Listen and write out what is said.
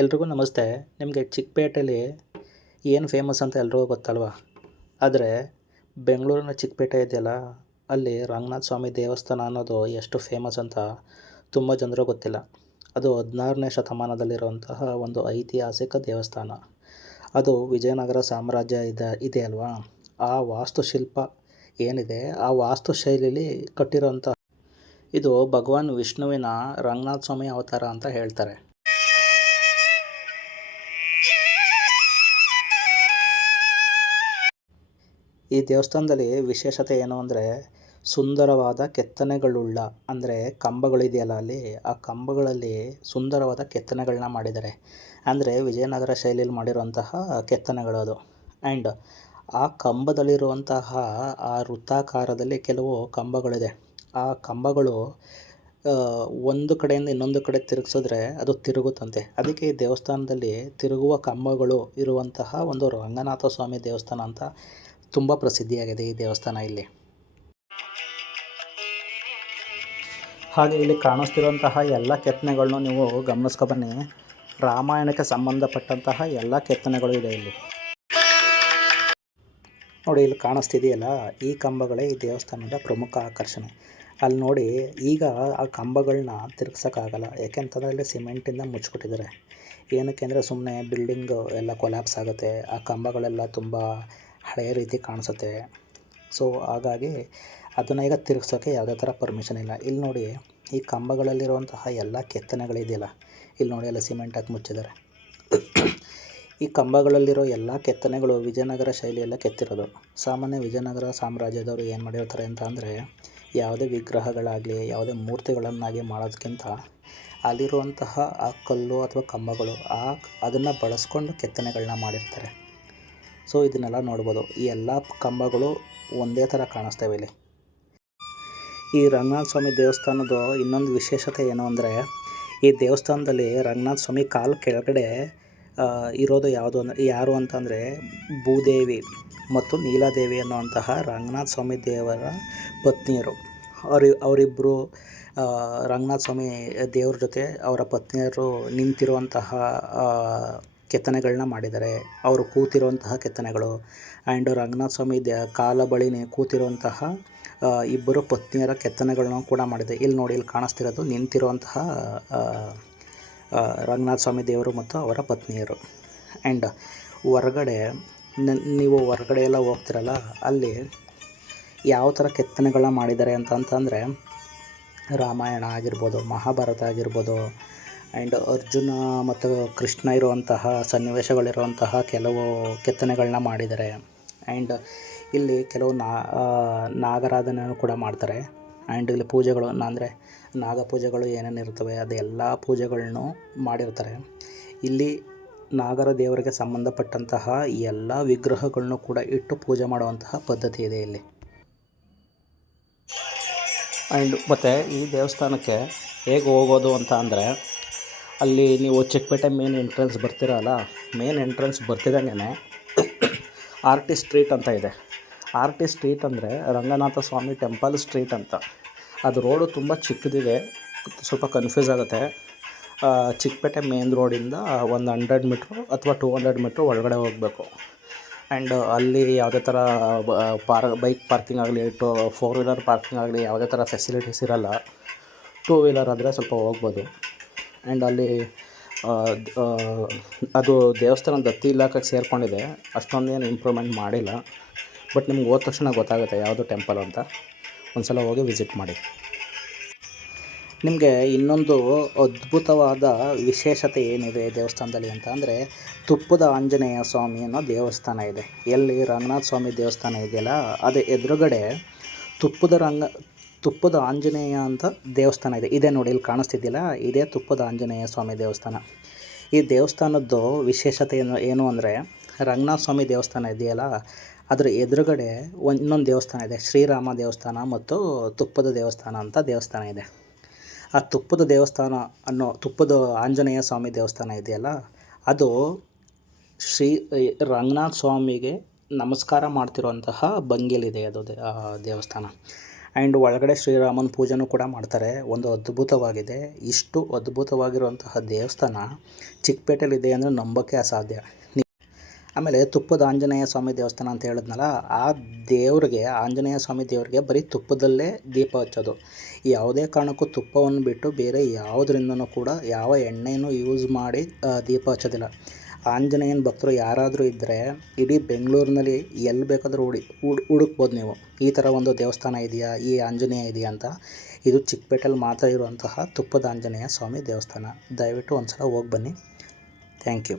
ಎಲ್ರಿಗೂ ನಮಸ್ತೆ. ನಿಮಗೆ ಚಿಕ್ಕಪೇಟೆಯಲ್ಲಿ ಏನು ಫೇಮಸ್ ಅಂತ ಎಲ್ರಿಗೂ ಗೊತ್ತಲ್ವ. ಆದರೆ ಬೆಂಗಳೂರಿನ ಚಿಕ್ಕಪೇಟೆ ಇದೆಯಲ್ಲ, ಅಲ್ಲಿ ರಂಗನಾಥ ಸ್ವಾಮಿ ದೇವಸ್ಥಾನ ಅನ್ನೋದು ಎಷ್ಟು ಫೇಮಸ್ ಅಂತ ತುಂಬ ಜನರು ಗೊತ್ತಿಲ್ಲ. ಅದು 16ನೇ ಶತಮಾನದಲ್ಲಿರುವಂತಹ ಒಂದು ಐತಿಹಾಸಿಕ ದೇವಸ್ಥಾನ. ಅದು ವಿಜಯನಗರ ಸಾಮ್ರಾಜ್ಯ ಇದೆ ಅಲ್ವಾ, ಆ ವಾಸ್ತುಶಿಲ್ಪ ಏನಿದೆ, ಆ ವಾಸ್ತುಶೈಲಿಯಲ್ಲಿ ಕಟ್ಟಿರೋಂಥ ಇದು ಭಗವಾನ್ ವಿಷ್ಣುವಿನ ರಂಗನಾಥ ಸ್ವಾಮಿ ಅವತಾರ ಅಂತ ಹೇಳ್ತಾರೆ. ಈ ದೇವಸ್ಥಾನದಲ್ಲಿ ವಿಶೇಷತೆ ಏನು ಅಂದರೆ, ಸುಂದರವಾದ ಕೆತ್ತನೆಗಳುಳ್ಳ ಅಂದರೆ ಕಂಬಗಳಿದೆಯಲ್ಲ, ಅಲ್ಲಿ ಆ ಕಂಬಗಳಲ್ಲಿ ಸುಂದರವಾದ ಕೆತ್ತನೆಗಳನ್ನ ಮಾಡಿದ್ದಾರೆ. ಅಂದರೆ ವಿಜಯನಗರ ಶೈಲಿಯಲ್ಲಿ ಮಾಡಿರುವಂತಹ ಕೆತ್ತನೆಗಳು ಅದು. ಆ್ಯಂಡ್ ಆ ಕಂಬದಲ್ಲಿರುವಂತಹ ಆ ವೃತ್ತಾಕಾರದಲ್ಲಿ ಕೆಲವು ಕಂಬಗಳಿದೆ. ಆ ಕಂಬಗಳು ಒಂದು ಕಡೆಯಿಂದ ಇನ್ನೊಂದು ಕಡೆ ತಿರುಗಿಸಿದ್ರೆ ಅದು ತಿರುಗುತ್ತಂತೆ. ಅದಕ್ಕೆ ಈ ದೇವಸ್ಥಾನದಲ್ಲಿ ತಿರುಗುವ ಕಂಬಗಳು ಇರುವಂತಹ ಒಂದು ರಂಗನಾಥ ಸ್ವಾಮಿ ದೇವಸ್ಥಾನ ಅಂತ ತುಂಬ ಪ್ರಸಿದ್ಧಿಯಾಗಿದೆ ಈ ದೇವಸ್ಥಾನ ಇಲ್ಲಿ. ಹಾಗೆ ಇಲ್ಲಿ ಕಾಣಿಸ್ತಿರುವಂತಹ ಎಲ್ಲ ಕೆತ್ತನೆಗಳನ್ನು ನೀವು ಗಮನಿಸ್ಕೊ ಬನ್ನಿ. ರಾಮಾಯಣಕ್ಕೆ ಸಂಬಂಧಪಟ್ಟಂತಹ ಎಲ್ಲ ಕೆತ್ತನೆಗಳು ಇದೆ ಇಲ್ಲಿ ನೋಡಿ. ಇಲ್ಲಿ ಕಾಣಿಸ್ತಿದೆಯಲ್ಲ, ಈ ಕಂಬಗಳೇ ಈ ದೇವಸ್ಥಾನದ ಪ್ರಮುಖ ಆಕರ್ಷಣೆ. ಅಲ್ಲಿ ನೋಡಿ, ಈಗ ಆ ಕಂಬಗಳನ್ನ ತಿರುಗ್ಸೋಕ್ಕಾಗಲ್ಲ. ಯಾಕೆಂತಂದರೆ ಇಲ್ಲಿ ಸಿಮೆಂಟಿಂದ ಮುಚ್ಚಿಬಿಟ್ಟಿದ್ದಾರೆ. ಏನಕ್ಕೆ ಅಂದರೆ ಸುಮ್ಮನೆ ಬಿಲ್ಡಿಂಗು ಎಲ್ಲ ಕೊಲ್ಯಾಪ್ಸ್ ಆಗುತ್ತೆ, ಆ ಕಂಬಗಳೆಲ್ಲ ತುಂಬ ಹಳೆಯ ರೀತಿ ಕಾಣಿಸುತ್ತೆ. ಸೊ ಹಾಗಾಗಿ ಅದನ್ನು ಈಗ ತಿರುಗ್ಸೋಕ್ಕೆ ಯಾವುದೇ ಥರ ಪರ್ಮಿಷನ್ ಇಲ್ಲ. ಇಲ್ಲಿ ನೋಡಿ, ಈ ಕಂಬಗಳಲ್ಲಿರುವಂತಹ ಎಲ್ಲ ಕೆತ್ತನೆಗಳಿದೆಯಲ್ಲ, ಇಲ್ಲಿ ನೋಡಿ ಎಲ್ಲ ಸಿಮೆಂಟ್ ಹಾಕಿ ಮುಚ್ಚಿದ್ದಾರೆ. ಈ ಕಂಬಗಳಲ್ಲಿರೋ ಎಲ್ಲ ಕೆತ್ತನೆಗಳು ವಿಜಯನಗರ ಶೈಲಿಯೆಲ್ಲ ಕೆತ್ತಿರೋದು. ಸಾಮಾನ್ಯ ವಿಜಯನಗರ ಸಾಮ್ರಾಜ್ಯದವರು ಏನು ಮಾಡಿರ್ತಾರೆ ಅಂತ ಅಂದರೆ, ಯಾವುದೇ ವಿಗ್ರಹಗಳಾಗಲಿ ಯಾವುದೇ ಮೂರ್ತಿಗಳನ್ನಾಗಿ ಮಾಡೋದಕ್ಕಿಂತ ಅಲ್ಲಿರುವಂತಹ ಆ ಕಲ್ಲು ಅಥವಾ ಕಂಬಗಳು ಅದನ್ನು ಬಳಸ್ಕೊಂಡು ಕೆತ್ತನೆಗಳನ್ನ ಮಾಡಿರ್ತಾರೆ. ಸೊ ಇದನ್ನೆಲ್ಲ ನೋಡ್ಬೋದು. ಈ ಎಲ್ಲ ಕಂಬಗಳು ಒಂದೇ ಥರ ಕಾಣಿಸ್ತವೆ ಇಲ್ಲಿ. ಈ ರಂಗನಾಥ ಸ್ವಾಮಿ ದೇವಸ್ಥಾನದ ಇನ್ನೊಂದು ವಿಶೇಷತೆ ಏನು ಅಂದರೆ, ಈ ದೇವಸ್ಥಾನದಲ್ಲಿ ರಂಗನಾಥ ಸ್ವಾಮಿ ಕಾಲು ಕೆಳಗಡೆ ಇರೋದು ಯಾರು ಅಂತಂದರೆ ಭೂದೇವಿ ಮತ್ತು ನೀಲಾದೇವಿ ಅನ್ನುವಂತಹ ರಂಗನಾಥ ಸ್ವಾಮಿ ದೇವರ ಪತ್ನಿಯರು. ಅವರಿಬ್ಬರು ರಂಗನಾಥ ಸ್ವಾಮಿ ದೇವ್ರ ಜೊತೆ ಅವರ ಪತ್ನಿಯರು ನಿಂತಿರುವಂತಹ ಕೆತ್ತನೆಗಳನ್ನ ಮಾಡಿದ್ದಾರೆ. ಅವರು ಕೂತಿರುವಂತಹ ಕೆತ್ತನೆಗಳು. ಆ್ಯಂಡ್ ರಂಗನಾಥ ಸ್ವಾಮಿ ಕಾಲ ಬಳಿ ಕೂತಿರುವಂತಹ ಇಬ್ಬರು ಪತ್ನಿಯರ ಕೆತ್ತನೆಗಳನ್ನು ಕೂಡ ಮಾಡಿದೆ. ಇಲ್ಲಿ ನೋಡಿ, ಇಲ್ಲಿ ಕಾಣಿಸ್ತಿರೋದು ನಿಂತಿರುವಂತಹ ರಂಗನಾಥ ಸ್ವಾಮಿ ದೇವರು ಮತ್ತು ಅವರ ಪತ್ನಿಯರು. ಆ್ಯಂಡ್ ಹೊರಗಡೆ ನೀವು ಹೊರಗಡೆ ಎಲ್ಲ ಹೋಗ್ತಿರಲ್ಲ, ಅಲ್ಲಿ ಯಾವ ಥರ ಕೆತ್ತನೆಗಳನ್ನ ಮಾಡಿದ್ದಾರೆ ಅಂತಂದರೆ, ರಾಮಾಯಣ ಆಗಿರ್ಬೋದು, ಮಹಾಭಾರತ ಆಗಿರ್ಬೋದು, ಆ್ಯಂಡ್ ಅರ್ಜುನ ಮತ್ತು ಕೃಷ್ಣ ಇರುವಂತಹ ಸನ್ನಿವೇಶಗಳಿರುವಂತಹ ಕೆಲವು ಕೆತ್ತನೆಗಳನ್ನ ಮಾಡಿದ್ದಾರೆ. ಆ್ಯಂಡ್ ಇಲ್ಲಿ ಕೆಲವು ನಾಗಾರಾಧನೆಯನ್ನು ಕೂಡ ಮಾಡ್ತಾರೆ. ಆ್ಯಂಡ್ ಇಲ್ಲಿ ಪೂಜೆಗಳು ಅಂದರೆ ನಾಗಪೂಜೆಗಳು ಏನೇನು ಇರ್ತವೆ ಅದೆಲ್ಲ ಪೂಜೆಗಳನ್ನು ಮಾಡಿರ್ತಾರೆ. ಇಲ್ಲಿ ನಾಗರ ದೇವರಿಗೆ ಸಂಬಂಧಪಟ್ಟಂತಹ ಎಲ್ಲ ವಿಗ್ರಹಗಳನ್ನು ಕೂಡ ಇಟ್ಟು ಪೂಜೆ ಮಾಡುವಂತಹ ಪದ್ಧತಿ ಇದೆ ಇಲ್ಲಿ. ಆ್ಯಂಡ್ ಮತ್ತು ಈ ದೇವಸ್ಥಾನಕ್ಕೆ ಹೇಗೆ ಹೋಗೋದು ಅಂತ ಅಂದರೆ, ಅಲ್ಲಿ ನೀವು ಚಿಕ್ಕಪೇಟೆ ಮೇನ್ ಎಂಟ್ರೆನ್ಸ್ ಬರ್ತಿರಲ್ಲ, ಮೇನ್ ಎಂಟ್ರೆನ್ಸ್ ಬರ್ತಿದ್ದಂಗೆ RT ಸ್ಟ್ರೀಟ್ ಅಂತ ಇದೆ. RT ಸ್ಟ್ರೀಟ್ ಅಂದರೆ ರಂಗನಾಥ ಸ್ವಾಮಿ ಟೆಂಪಲ್ ಸ್ಟ್ರೀಟ್ ಅಂತ. ಅದು ರೋಡು ತುಂಬ ಚಿಕ್ಕದಿದೆ, ಸ್ವಲ್ಪ ಕನ್ಫ್ಯೂಸ್ ಆಗುತ್ತೆ. ಚಿಕ್ಕಪೇಟೆ ಮೇನ್ ರೋಡಿಂದ ಒಂದು 100 ಮೀಟ್ರು ಅಥವಾ 200 ಮೀಟ್ರ್ ಒಳಗಡೆ ಹೋಗಬೇಕು. ಆ್ಯಂಡ್ ಅಲ್ಲಿ ಯಾವುದೇ ಥರ ಬೈಕ್ ಪಾರ್ಕಿಂಗ್ ಆಗಲಿ, 4 ವೀಲರ್ ಪಾರ್ಕಿಂಗ್ ಆಗಲಿ ಯಾವುದೇ ಥರ ಫೆಸಿಲಿಟೀಸ್ ಇರೋಲ್ಲ. 2 ವೀಲರ್ ಆದರೆ ಸ್ವಲ್ಪ ಹೋಗ್ಬೋದು. ಆ್ಯಂಡ್ ಅಲ್ಲಿ ಅದು ದೇವಸ್ಥಾನ ದತ್ತಿ ಇಲಾಖೆಗೆ ಸೇರಿಕೊಂಡಿದೆ. ಅಷ್ಟೊಂದೇನು ಇಂಪ್ರೂವ್ಮೆಂಟ್ ಮಾಡಿಲ್ಲ. ಬಟ್ ನಿಮ್ಗೆ ಹೋದ ತಕ್ಷಣ ಗೊತ್ತಾಗುತ್ತೆ ಯಾವುದು ಟೆಂಪಲ್ ಅಂತ. ಒಂದು ಸಲ ಹೋಗಿ ವಿಸಿಟ್ ಮಾಡಿ. ನಿಮಗೆ ಇನ್ನೊಂದು ಅದ್ಭುತವಾದ ವಿಶೇಷತೆ ಏನಿದೆ ದೇವಸ್ಥಾನದಲ್ಲಿ ಅಂತ ಅಂದರೆ, ತುಪ್ಪದ ಆಂಜನೇಯ ಸ್ವಾಮಿ ಅನ್ನೋ ದೇವಸ್ಥಾನ ಇದೆ. ಎಲ್ಲಿ ರಂಗನಾಥ ಸ್ವಾಮಿ ದೇವಸ್ಥಾನ ಇದೆಯಲ್ಲ, ಅದು ಎದುರುಗಡೆ ತುಪ್ಪದ ಆಂಜನೇಯ ಅಂತ ದೇವಸ್ಥಾನ ಇದೆ. ಇದೇ ನೋಡಿ, ಇಲ್ಲಿ ಕಾಣಿಸ್ತಿದೆಯಲ್ಲ, ಇದೇ ತುಪ್ಪದ ಆಂಜನೇಯ ಸ್ವಾಮಿ ದೇವಸ್ಥಾನ. ಈ ದೇವಸ್ಥಾನದ್ದು ವಿಶೇಷತೆ ಏನು ಅಂದರೆ, ರಂಗನಾಥ ಸ್ವಾಮಿ ದೇವಸ್ಥಾನ ಇದೆಯಲ್ಲ, ಅದರ ಎದುರುಗಡೆ ಇನ್ನೊಂದು ದೇವಸ್ಥಾನ ಇದೆ, ಶ್ರೀರಾಮ ದೇವಸ್ಥಾನ ಮತ್ತು ತುಪ್ಪದ ದೇವಸ್ಥಾನ ಅಂತ ದೇವಸ್ಥಾನ ಇದೆ. ಆ ತುಪ್ಪದ ಆಂಜನೇಯ ಸ್ವಾಮಿ ದೇವಸ್ಥಾನ ಇದೆಯಲ್ಲ, ಅದು ರಂಗನಾಥ ಸ್ವಾಮಿಗೆ ನಮಸ್ಕಾರ ಮಾಡ್ತಿರುವಂತಹ ಭಂಗಿಲಿದೆ ಅದು ದೇವಸ್ಥಾನ. ಆ್ಯಂಡ್ ಒಳಗಡೆ ಶ್ರೀರಾಮನ ಪೂಜೆನೂ ಕೂಡ ಮಾಡ್ತಾರೆ. ಒಂದು ಅದ್ಭುತವಾಗಿದೆ. ಇಷ್ಟು ಅದ್ಭುತವಾಗಿರುವಂತಹ ದೇವಸ್ಥಾನ ಚಿಕ್ಕಪೇಟೆಯಲ್ಲಿದೆ ಅಂದರೆ ನಂಬೋಕ್ಕೆ ಅಸಾಧ್ಯ. ಆಮೇಲೆ ತುಪ್ಪದ ಆಂಜನೇಯ ಸ್ವಾಮಿ ದೇವಸ್ಥಾನ ಅಂತ ಹೇಳಿದ್ನಲ್ಲ, ಆ ದೇವ್ರಿಗೆ, ಆಂಜನೇಯ ಸ್ವಾಮಿ ದೇವ್ರಿಗೆ ಬರೀ ತುಪ್ಪದಲ್ಲೇ ದೀಪ ಹಚ್ಚೋದು. ಯಾವುದೇ ಕಾರಣಕ್ಕೂ ತುಪ್ಪವನ್ನು ಬಿಟ್ಟು ಬೇರೆ ಯಾವುದರಿಂದನೂ ಕೂಡ ಯಾವ ಎಣ್ಣೆನೂ ಯೂಸ್ ಮಾಡಿ ದೀಪ ಹಚ್ಚೋದಿಲ್ಲ. ಆಂಜನೇಯನ ಭಕ್ತರು ಯಾರಾದರೂ ಇದ್ದರೆ ಇಡೀ ಬೆಂಗಳೂರಿನಲ್ಲಿ ಎಲ್ಲಿ ಬೇಕಾದರೂ ಹುಡುಕ್ಬೋದು ನೀವು. ಈ ಥರ ಒಂದು ದೇವಸ್ಥಾನ ಇದೆಯಾ, ಈ ಆಂಜನೇಯ ಇದೆಯಾ ಅಂತ. ಇದು ಚಿಕ್ಕಪೇಟೆಯಲ್ಲಿ ಮಾತ್ರ ಇರುವಂತಹ ತುಪ್ಪದ ಆಂಜನೇಯ ಸ್ವಾಮಿ ದೇವಸ್ಥಾನ. ದಯವಿಟ್ಟು ಒಂದು ಸಲ ಹೋಗಿ ಬನ್ನಿ. Thank you.